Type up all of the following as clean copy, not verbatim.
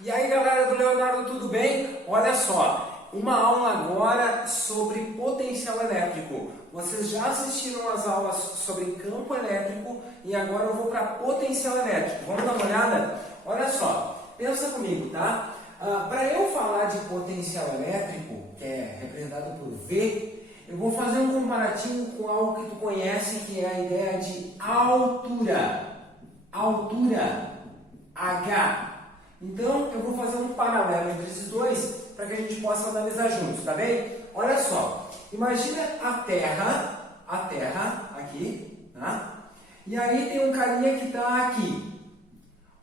E aí galera do Leonardo, tudo bem? Olha só, uma aula agora sobre potencial elétrico. Vocês já assistiram as aulas sobre campo elétrico e agora eu vou para potencial elétrico. Vamos dar uma olhada? Olha só, pensa comigo, tá? Para eu falar de potencial elétrico, que é representado por V, eu vou fazer um comparativo com algo que tu conhece, que é a ideia de altura. Altura, H. Então, eu vou fazer um paralelo entre esses dois para que a gente possa analisar juntos, tá bem? Olha só, imagina a Terra aqui, tá? E aí tem um carinha que está aqui.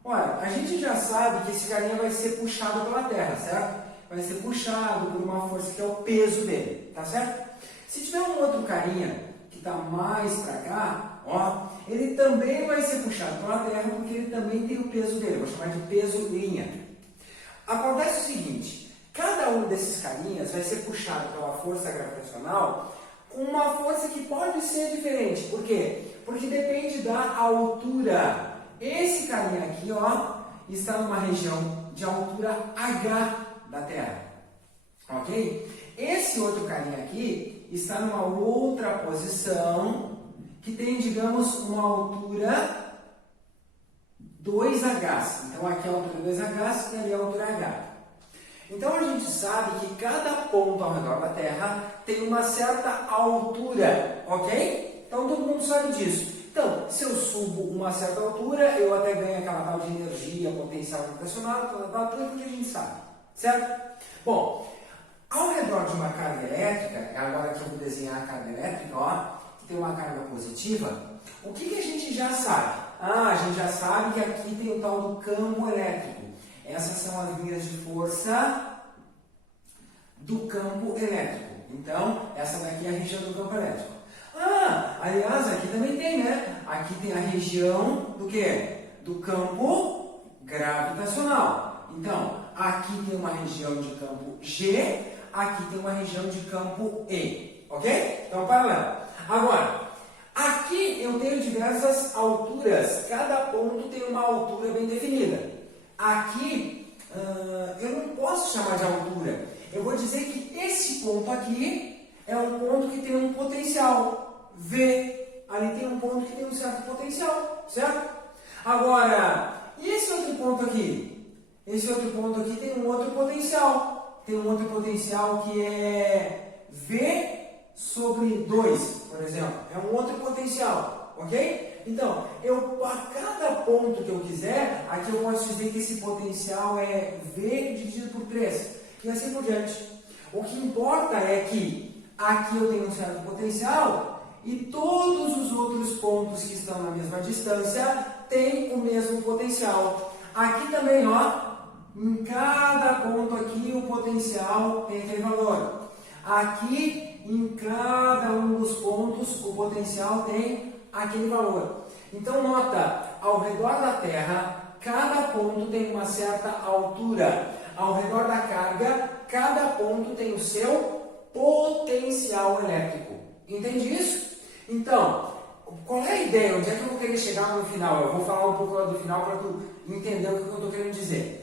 Olha, a gente já sabe que esse carinha vai ser puxado pela Terra, certo? Vai ser puxado por uma força que é o peso dele, tá certo? Se tiver um outro carinha que está mais para cá, ó, ele também vai ser puxado pela Terra porque ele também tem o peso dele, vou chamar de peso linha. Acontece o seguinte, cada um desses carinhas vai ser puxado pela força gravitacional com uma força que pode ser diferente. Por quê? Porque depende da altura. Esse carinha aqui, ó, está numa região de altura H da Terra, ok? Esse outro carinha aqui está numa outra posição que tem, digamos, uma altura 2H. Então, aqui é a altura 2H e ali é a altura H. Então, a gente sabe que cada ponto ao redor da Terra tem uma certa altura, ok? Então, todo mundo sabe disso. Então, se eu subo uma certa altura, eu até ganho aquela tal de energia, potencial gravitacional, tudo que a gente sabe, certo? Bom, ao redor de uma carga elétrica, agora que eu vou desenhar a carga elétrica, ó, que tem uma carga positiva, o que a gente já sabe? A gente já sabe que aqui tem o tal do campo elétrico. Essas são as linhas de força do campo elétrico. Então, essa daqui é a região do campo elétrico. Aliás, aqui também tem, né? Aqui tem a região do quê? Do campo gravitacional. Então, aqui tem uma região de campo G, aqui tem uma região de campo E. Ok? Então, paralelo. Agora, aqui eu tenho diversas alturas. Cada ponto tem uma altura bem definida. Aqui, eu não posso chamar de altura. Eu vou dizer que esse ponto aqui é um ponto que tem um potencial V. Ali tem um ponto que tem um certo potencial, certo? Agora, e esse outro ponto aqui? Esse outro ponto aqui tem um outro potencial. Tem um outro potencial que é V sobre 2, por exemplo. É um outro potencial, ok? Então, para cada ponto que eu quiser, aqui eu posso dizer que esse potencial é V dividido por 3. E assim por diante. O que importa é que aqui eu tenho um certo potencial e todos os outros pontos que estão na mesma distância têm o mesmo potencial. Aqui também, ó, em cada ponto aqui o potencial tem aquele valor. Aqui, em cada um dos pontos, o potencial tem aquele valor. Então, nota, ao redor da Terra, cada ponto tem uma certa altura. Ao redor da carga, cada ponto tem o seu potencial elétrico. Entende isso? Então, qual é a ideia? Onde é que eu vou querer chegar no final? Eu vou falar um pouco lá do final para tu entender o que eu estou querendo dizer.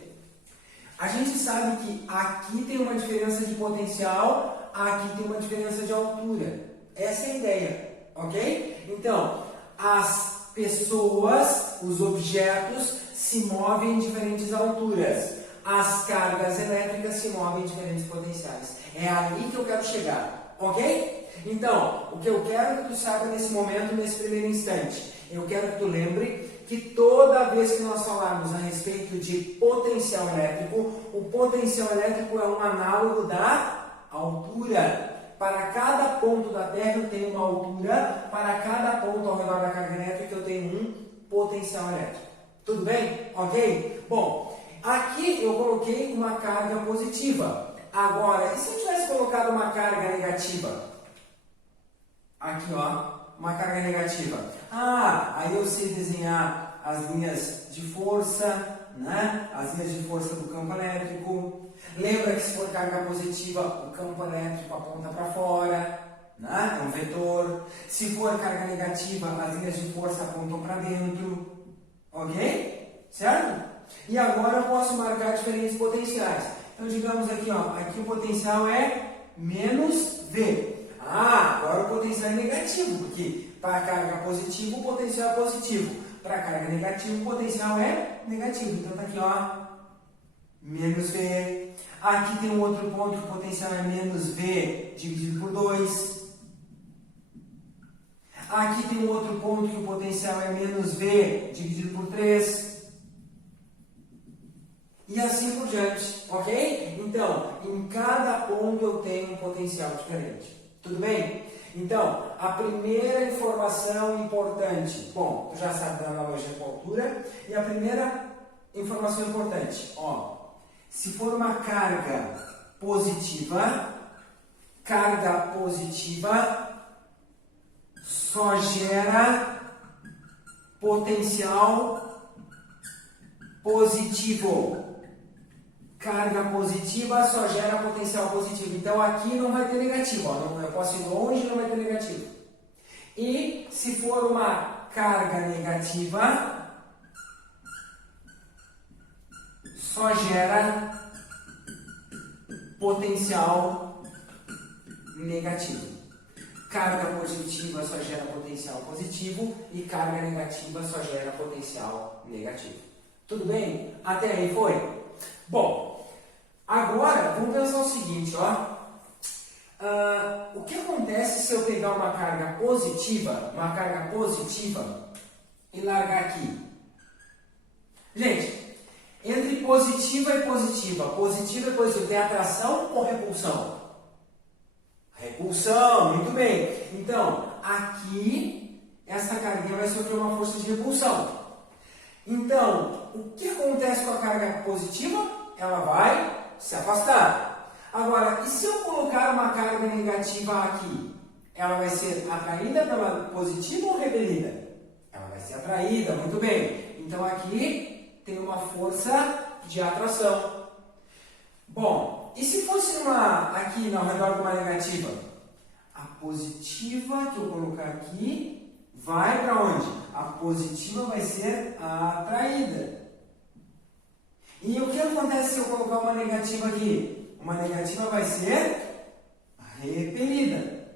A gente sabe que aqui tem uma diferença de potencial, aqui tem uma diferença de altura. Essa é a ideia, ok? Então, as pessoas, os objetos se movem em diferentes alturas. As cargas elétricas se movem em diferentes potenciais. É ali que eu quero chegar, ok? Então, o que eu quero que tu saiba nesse momento, nesse primeiro instante, eu quero que tu lembre que toda vez que nós falarmos a respeito de potencial elétrico, o potencial elétrico é um análogo da altura. Para cada ponto da Terra eu tenho uma altura, para cada ponto ao redor da carga elétrica eu tenho um potencial elétrico. Tudo bem? Ok? Bom, aqui eu coloquei uma carga positiva. Agora, e se eu tivesse colocado uma carga negativa? Aqui, ó, uma carga negativa. Aí eu sei desenhar as linhas de força, né? As linhas de força do campo elétrico. Lembra que se for carga positiva, o campo elétrico aponta para fora, né? É um vetor. Se for carga negativa, as linhas de força apontam para dentro. Ok? Certo? E agora eu posso marcar diferentes potenciais. Então, digamos aqui, ó, aqui o potencial é menos V. Ah, agora o potencial é negativo, porque para a carga positiva o potencial é positivo. Para a carga negativa o potencial é negativo. Então, está aqui, ó, menos V. Aqui tem um outro ponto que o potencial é menos V dividido por 2. Aqui tem um outro ponto que o potencial é menos V dividido por 3. E assim por diante, ok? Então, em cada ponto eu tenho um potencial diferente. Tudo bem? Então, a primeira informação importante. Bom, tu já sabe da analogia com a altura. E a primeira informação importante, ó. Se for uma carga positiva só gera potencial positivo. Carga positiva só gera potencial positivo. Então aqui não vai ter negativo. Ó. Eu posso ir longe e não vai ter negativo. E se for uma carga negativa, só gera potencial negativo. Carga positiva só gera potencial positivo e carga negativa só gera potencial negativo. Tudo bem? Até aí foi? Bom, agora vamos pensar o seguinte, ó. O que acontece se eu pegar uma carga positiva e largar aqui? Gente, entre positiva e positiva, tem atração ou repulsão? Repulsão, muito bem. Então, aqui, essa carguinha vai sofrer uma força de repulsão. Então, o que acontece com a carga positiva? Ela vai se afastar. Agora, e se eu colocar uma carga negativa aqui? Ela vai ser atraída pela positiva ou repelida? Ela vai ser atraída, muito bem. Então, aqui tem uma força de atração. Bom, e se fosse aqui ao redor de uma negativa? A positiva que eu colocar aqui vai para onde? A positiva vai ser atraída. E o que acontece se eu colocar uma negativa aqui? Uma negativa vai ser repelida.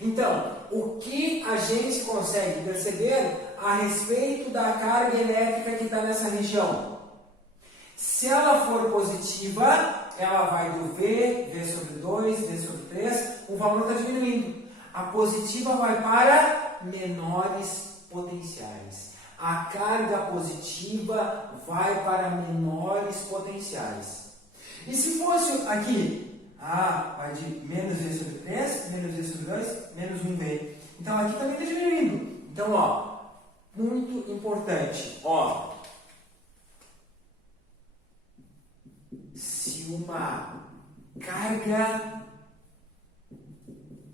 Então, o que a gente consegue perceber a respeito da carga elétrica que está nessa região? Se ela for positiva, ela vai do V sobre 2, V sobre 3, o valor está diminuindo. A positiva vai para menores potenciais. A carga positiva vai para menores potenciais. E se fosse aqui, vai de menos V sobre 3, menos V sobre 2, menos 1V. Então aqui também está diminuindo. Então, ó, muito importante, ó. Se uma carga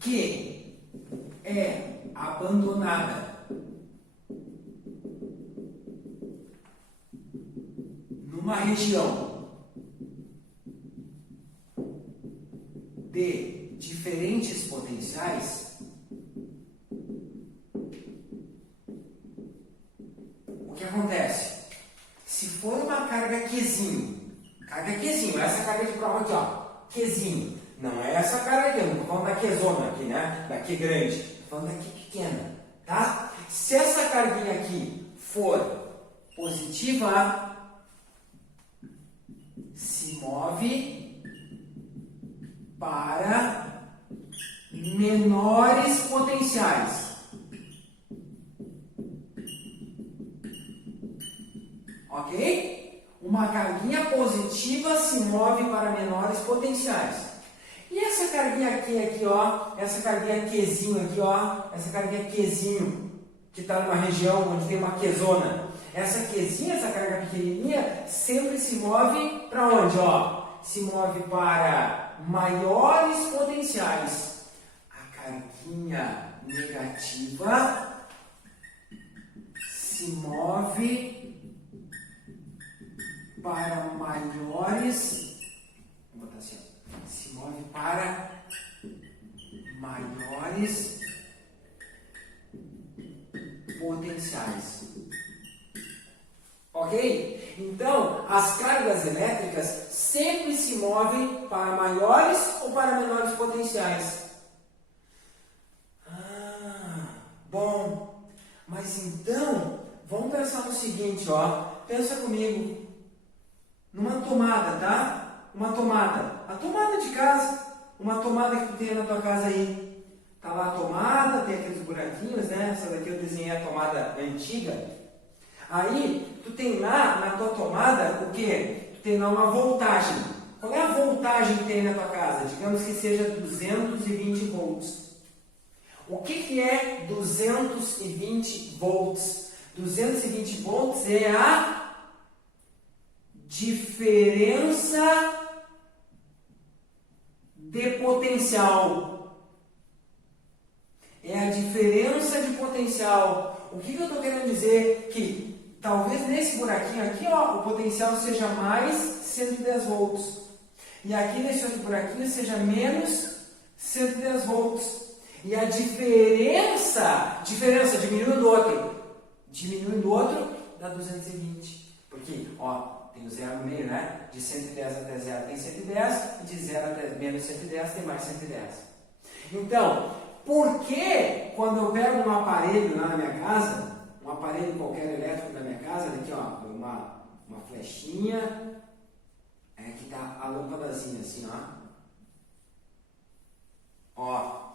que é abandonada numa região de diferentes potenciais, o que acontece? Se for uma carga Qzinho, essa carga de prova aqui, ó, Qzinho, não é essa carga aqui, eu não estou falando da Qzona aqui, né, da Q grande, estou falando da Q pequena, tá? Se essa carguinha aqui for positiva, se move para menores potenciais. Ok? Uma carguinha positiva se move para menores potenciais. E essa carguinha aqui, ó, essa carguinha Qzinho aqui, ó, essa carguinha Qzinho, que está numa região onde tem uma Qzona. Essa Qzinha, essa carga pequenininha, sempre se move para onde, ó? Se move para maiores potenciais. A carguinha negativa se move para maiores, vou botar assim, se move para maiores potenciais. Ok? Então, as cargas elétricas sempre se movem para maiores ou para menores potenciais. Bom, mas então, vamos pensar no seguinte, ó. Pensa comigo, numa tomada, tá? Uma tomada. A tomada de casa, uma tomada que tu tem na tua casa aí. Tá lá a tomada, tem aqueles buraquinhos, né? Essa daqui eu desenhei a tomada antiga. Aí, tu tem lá na tua tomada o quê? Tu tem lá uma voltagem. Qual é a voltagem que tem na tua casa? Digamos que seja 220 volts. O que é 220 volts? 220 volts é a diferença de potencial. É a diferença de potencial. O que eu estou querendo dizer? Que talvez nesse buraquinho aqui, ó, o potencial seja mais 110 volts. E aqui nesse outro buraquinho seja menos 110 volts. E a diferença diminui do outro, dá 220. Porque, ó, tem o zero no meio, né? De 110 até 0 tem 110, e de 0 até menos 110 tem mais 110. Então, por que quando eu pego um aparelho lá na minha casa, um aparelho qualquer elétrico da minha casa, daqui ó, uma flechinha, que tá a lâmpadazinha assim, ó.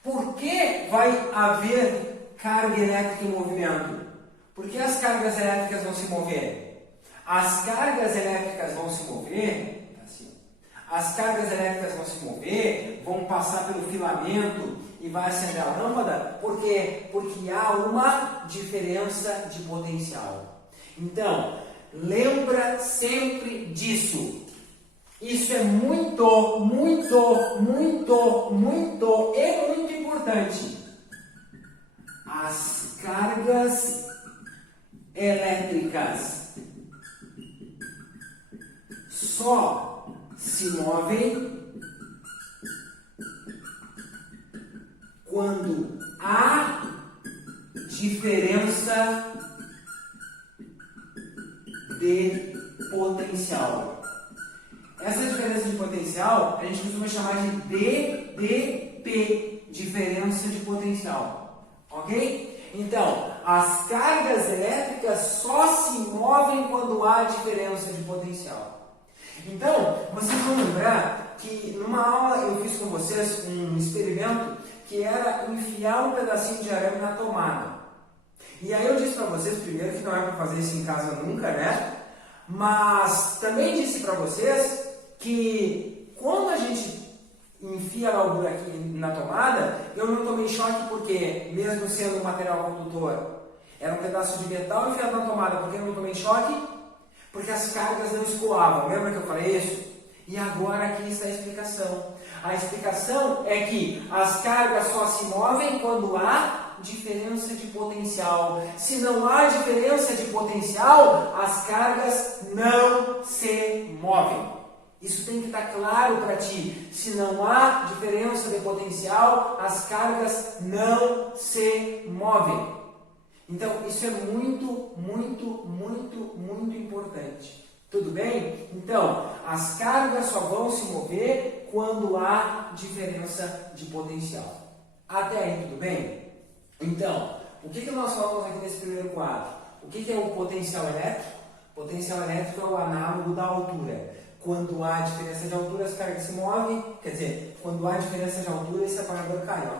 Por que vai haver carga elétrica em movimento? Por que as cargas elétricas vão se mover? As cargas elétricas vão se mover, assim, as cargas elétricas vão se mover, vão passar pelo filamento e vai acender a lâmpada, por quê? Porque há uma diferença de potencial. Então, lembra sempre disso. Isso é muito importante. As cargas elétricas só se movem quando há diferença de potencial. Essa diferença de potencial a gente costuma chamar de DDP, diferença de potencial, ok? Então, as cargas elétricas só se movem quando há diferença de potencial. Então, vocês vão lembrar que numa aula eu fiz com vocês um experimento que era enfiar um pedacinho de arame na tomada. E aí eu disse para vocês primeiro que não é para fazer isso em casa nunca, né? Mas também disse para vocês que quando a gente enfia lá o buraquinho na tomada, eu não tomei choque porque, mesmo sendo um material condutor, era um pedaço de metal enfiado na tomada. Por que eu não tomei choque? Porque as cargas não escoavam. Lembra que eu falei isso? E agora aqui está a explicação. A explicação é que as cargas só se movem quando há diferença de potencial. Se não há diferença de potencial, as cargas não se movem. Isso tem que estar claro para ti. Se não há diferença de potencial, as cargas não se movem. Então, isso é muito importante. Tudo bem? Então, as cargas só vão se mover quando há diferença de potencial. Até aí, tudo bem? Então, o que nós falamos aqui nesse primeiro quadro? O que é o potencial elétrico? O potencial elétrico é o análogo da altura. Quando há diferença de altura, as cargas se movem. Quer dizer, quando há diferença de altura, esse apagador cai. Ó.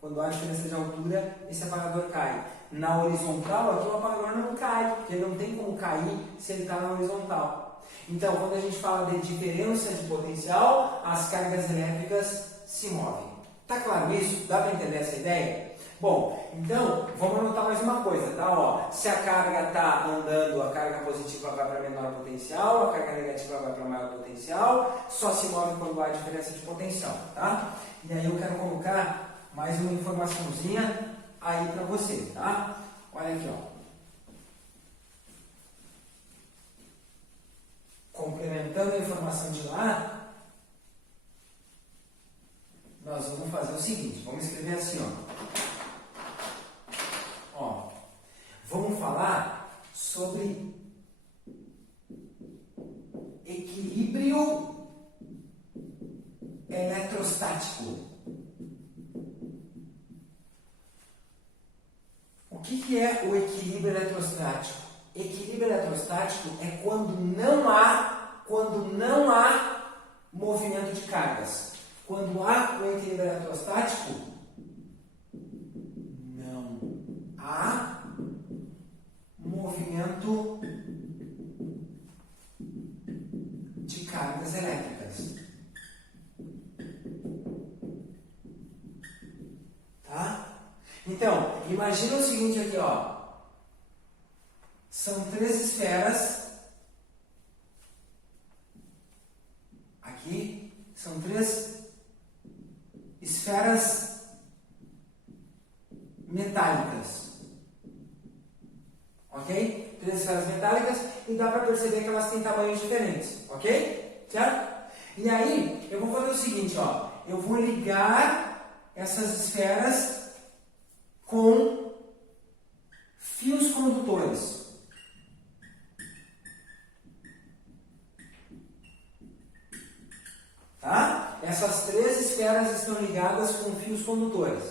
Quando há diferença de altura, esse apagador cai. Na horizontal, aqui o apagador não cai, porque ele não tem como cair se ele está na horizontal. Então, quando a gente fala de diferença de potencial, as cargas elétricas se movem. Tá claro isso? Dá para entender essa ideia? Bom, então, vamos anotar mais uma coisa, tá? Ó, se a carga está andando, a carga positiva vai para menor potencial, a carga negativa vai para maior potencial, só se move quando há diferença de potencial, tá? E aí eu quero colocar mais uma informaçãozinha aí para você, tá? Olha aqui, ó. Complementando a informação de lá, nós vamos fazer o seguinte, vamos escrever assim, ó. Vamos falar sobre equilíbrio eletrostático. O que é o equilíbrio eletrostático? Equilíbrio eletrostático é quando não há movimento de cargas. Quando há o equilíbrio eletrostático, não há movimento de cargas elétricas. Tá? Então, imagina o seguinte aqui, ó. São 3 esferas. Aqui são 3 esferas metálicas. Ok? 3 esferas metálicas e dá para perceber que elas têm tamanhos diferentes. Ok? Certo? E aí, eu vou fazer o seguinte, ó. Eu vou ligar essas esferas com fios condutores. Tá? Essas 3 esferas estão ligadas com fios condutores.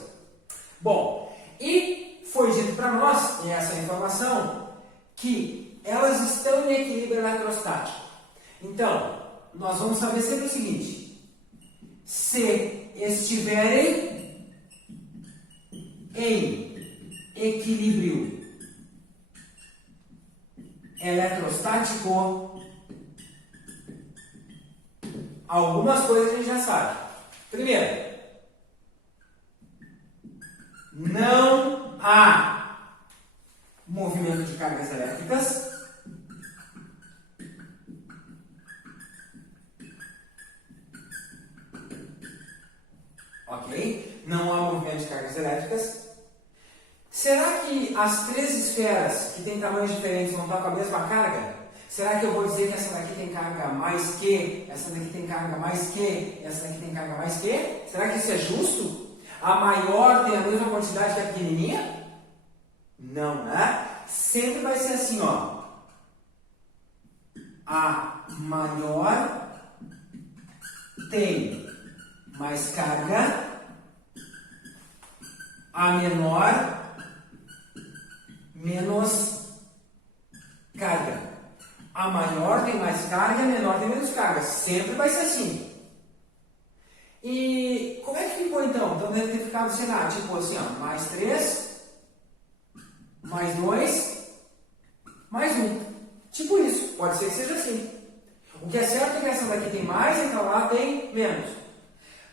Bom, e foi dito para nós, e essa é a informação, que elas estão em equilíbrio eletrostático. Então, nós vamos saber sempre o seguinte: se estiverem em equilíbrio eletrostático, algumas coisas a gente já sabe. Primeiro, não há movimento de cargas elétricas. Ok? Não há movimento de cargas elétricas. Será que as 3 esferas que têm tamanhos diferentes vão estar com a mesma carga? Será que eu vou dizer que essa daqui tem carga mais que, essa daqui tem carga mais que, essa daqui tem carga mais que? Será que isso é justo? A maior tem a mesma quantidade que a pequenininha? Não, né? Sempre vai ser assim, ó. A maior tem mais carga, a menor menos carga. A maior tem mais carga, a menor tem menos carga. Sempre vai ser assim. E como é que ficou então? Então deve ter ficado, sei lá, tipo assim, ó, mais 3, mais 2, mais 1. Tipo isso. Pode ser que seja assim. O que é certo é que essa daqui tem mais, então lá tem menos.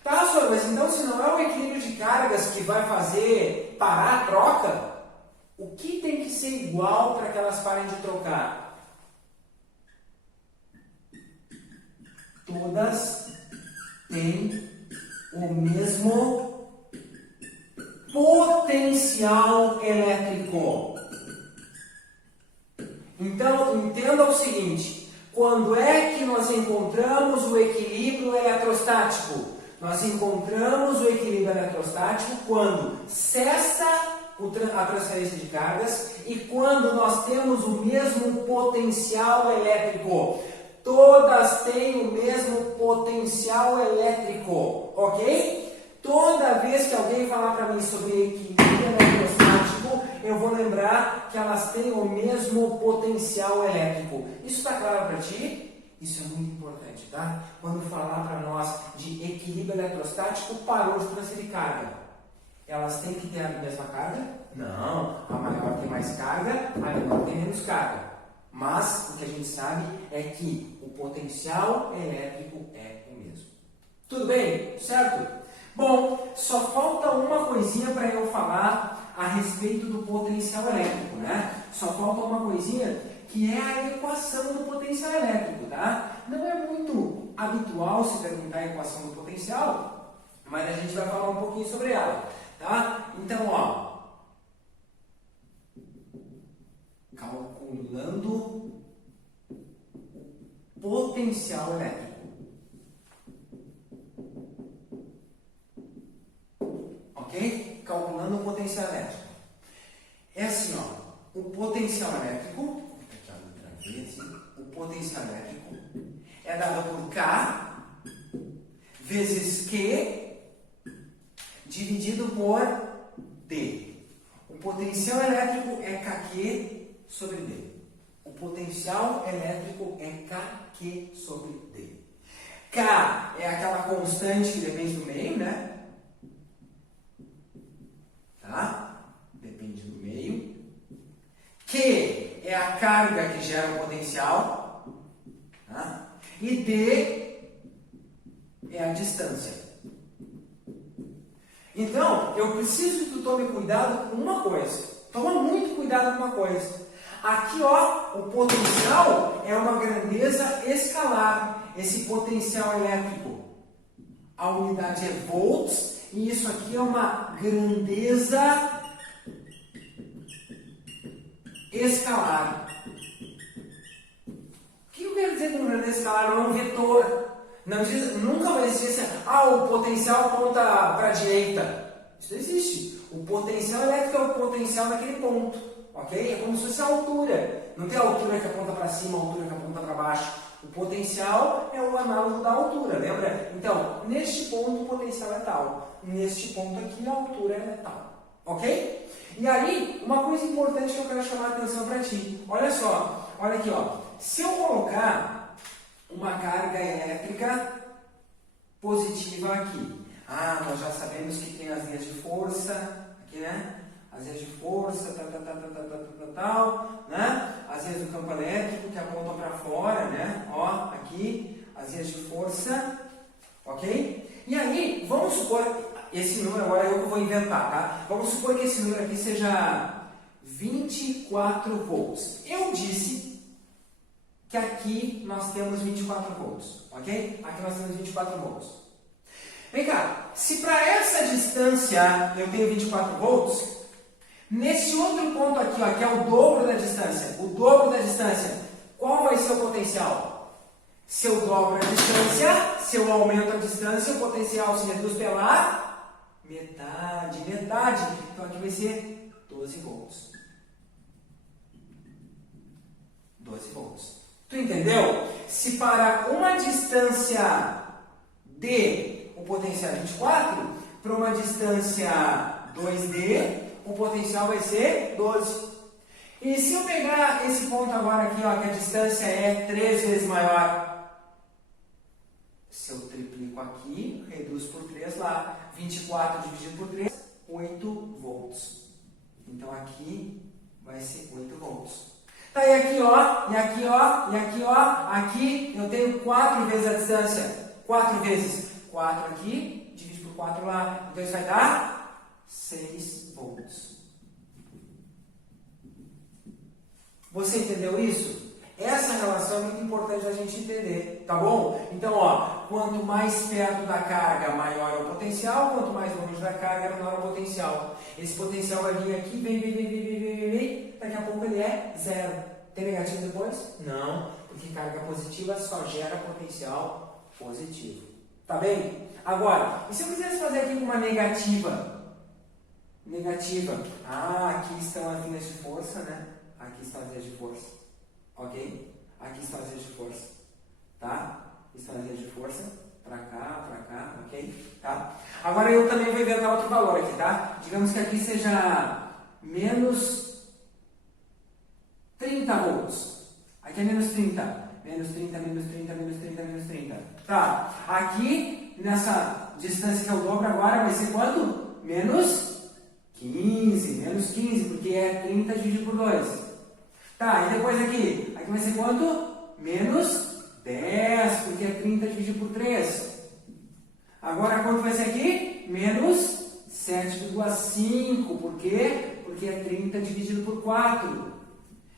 Tá, senhor, mas então se não é o equilíbrio de cargas que vai fazer parar a troca, o que tem que ser igual para que elas parem de trocar? Todas têm o mesmo potencial elétrico. Então, entenda o seguinte: quando é que nós encontramos o equilíbrio eletrostático? Nós encontramos o equilíbrio eletrostático quando cessa a transferência de cargas e quando nós temos o mesmo potencial elétrico. Todas têm o mesmo potencial elétrico, ok? Toda vez que alguém falar para mim sobre equilíbrio eletrostático, eu vou lembrar que elas têm o mesmo potencial elétrico. Isso está claro para ti? Isso é muito importante, tá? Quando falar para nós de equilíbrio eletrostático, parou de transferir carga. Elas têm que ter a mesma carga? Não, a maior tem mais carga, a menor tem menos carga. Mas o que a gente sabe é que o potencial elétrico é o mesmo. Tudo bem? Certo? Bom, só falta uma coisinha para eu falar a respeito do potencial elétrico, né? Só falta uma coisinha que é a equação do potencial elétrico, tá? Não é muito habitual se perguntar a equação do potencial, mas a gente vai falar um pouquinho sobre ela, tá? Então, ó, calculando potencial elétrico. Ok? Calculando o potencial elétrico. É assim, ó. O potencial elétrico, o potencial elétrico é dada por K vezes Q dividido por D. O potencial elétrico é KQ sobre D. O potencial elétrico é KQ sobre D. K é aquela constante que depende do meio, né? Tá? Depende do meio. Q é a carga que gera o potencial. Tá? E D é a distância. Então, eu preciso que tu tome cuidado com uma coisa. Toma muito cuidado com uma coisa. Aqui, ó, o potencial é uma grandeza escalar. Esse potencial elétrico, a unidade é volts, e isso aqui é uma grandeza escalar. O que eu quero dizer com grandeza escalar? Não é um vetor. Não diz, nunca vai existir assim, o potencial aponta para a direita. Isso não existe. O potencial elétrico é o potencial naquele ponto. Ok? É como se fosse a altura. Não tem a altura que aponta para cima, a altura que aponta para baixo. O potencial é o análogo da altura, lembra? Então, neste ponto o potencial é tal. Neste ponto aqui a altura é tal. Ok? E aí, uma coisa importante que eu quero chamar a atenção para ti. Olha só. Olha aqui, ó. Se eu colocar uma carga elétrica positiva aqui. Nós já sabemos que tem as linhas de força, aqui, né? As linhas de força, tal, né? As linhas do campo elétrico que apontam para fora, né? Ó, aqui, as linhas de força, ok? E aí, vamos supor, esse número agora eu vou inventar, tá? Vamos supor que esse número aqui seja 24 volts. Eu disse que aqui nós temos 24 volts, ok? Aqui nós temos 24 volts. Vem cá, se para essa distância eu tenho 24 volts, nesse outro ponto aqui, ó, que é o dobro da distância, qual vai ser o potencial? Se eu dobro a distância, se eu aumento a distância, o potencial se reduz pela metade. Então aqui vai ser 12 volts. 12 volts. Tu entendeu? Se para uma distância D o potencial é 24, para uma distância 2D, o potencial vai ser 12. E se eu pegar esse ponto agora aqui, ó, que a distância é 3 vezes maior, se eu triplico aqui, reduz por 3 lá, 24 dividido por 3, 8 volts. Então aqui vai ser 8 volts. Tá, e aqui, ó, e aqui, ó, e aqui, ó, aqui eu tenho 4 vezes a distância. 4 vezes. 4 aqui, dividido por 4 lá. Então isso vai dar 6 volts. Você entendeu isso? Essa relação é muito importante a gente entender, tá bom? Então, ó, quanto mais perto da carga, maior é o potencial, quanto mais longe da carga, menor é o potencial. Esse potencial vai vir aqui, vem, daqui a pouco ele é zero. Tem negativo depois? Não, porque carga positiva só gera potencial positivo. Tá bem? Agora, e se eu quisesse fazer aqui uma negativa? Negativa. Aqui estão as linhas de força, né? Aqui estão as linhas de força. Ok? Aqui estão as linhas de força. Tá? Estão as linhas de força. Pra cá, ok? Tá? Agora eu também vou inventar outro valor aqui, tá? Digamos que aqui seja menos 30 volts. Aqui é menos 30. Menos 30, menos 30, menos 30, menos 30. Tá. Aqui, nessa distância que eu dobro agora, vai ser quanto? Menos 15. Menos 15, porque é 30 dividido por 2. Tá, e depois aqui? Aqui vai ser quanto? Menos 10, porque é 30 dividido por 3. Agora, quanto vai ser aqui? Menos 7,5. Por quê? Porque é 30 dividido por 4.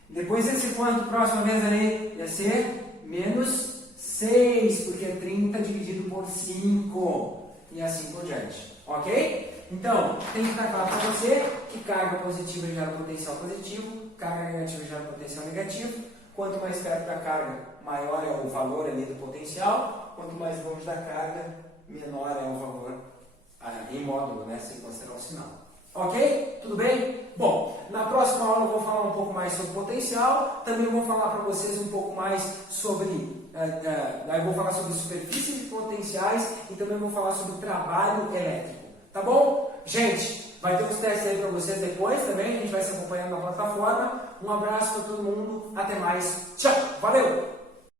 Depois ia ser quanto? Próxima vez ali? Ia ser menos 6, porque é 30 dividido por 5. E assim por diante. Ok? Então, tem que ficar claro para você que carga positiva gera potencial positivo, carga negativa gera potencial negativo. Quanto mais perto da carga, maior é o valor ali do potencial. Quanto mais longe da carga, menor é o valor em módulo, né? Sem considerar o sinal. Ok? Tudo bem? Bom, na próxima aula eu vou falar um pouco mais sobre potencial. Também vou falar para vocês um pouco mais sobre eu vou falar sobre superfícies potenciais e também vou falar sobre trabalho elétrico. Tá bom? Gente, vai ter uns testes aí para vocês depois também, a gente vai se acompanhando na plataforma. Um abraço para todo mundo, até mais, tchau, valeu!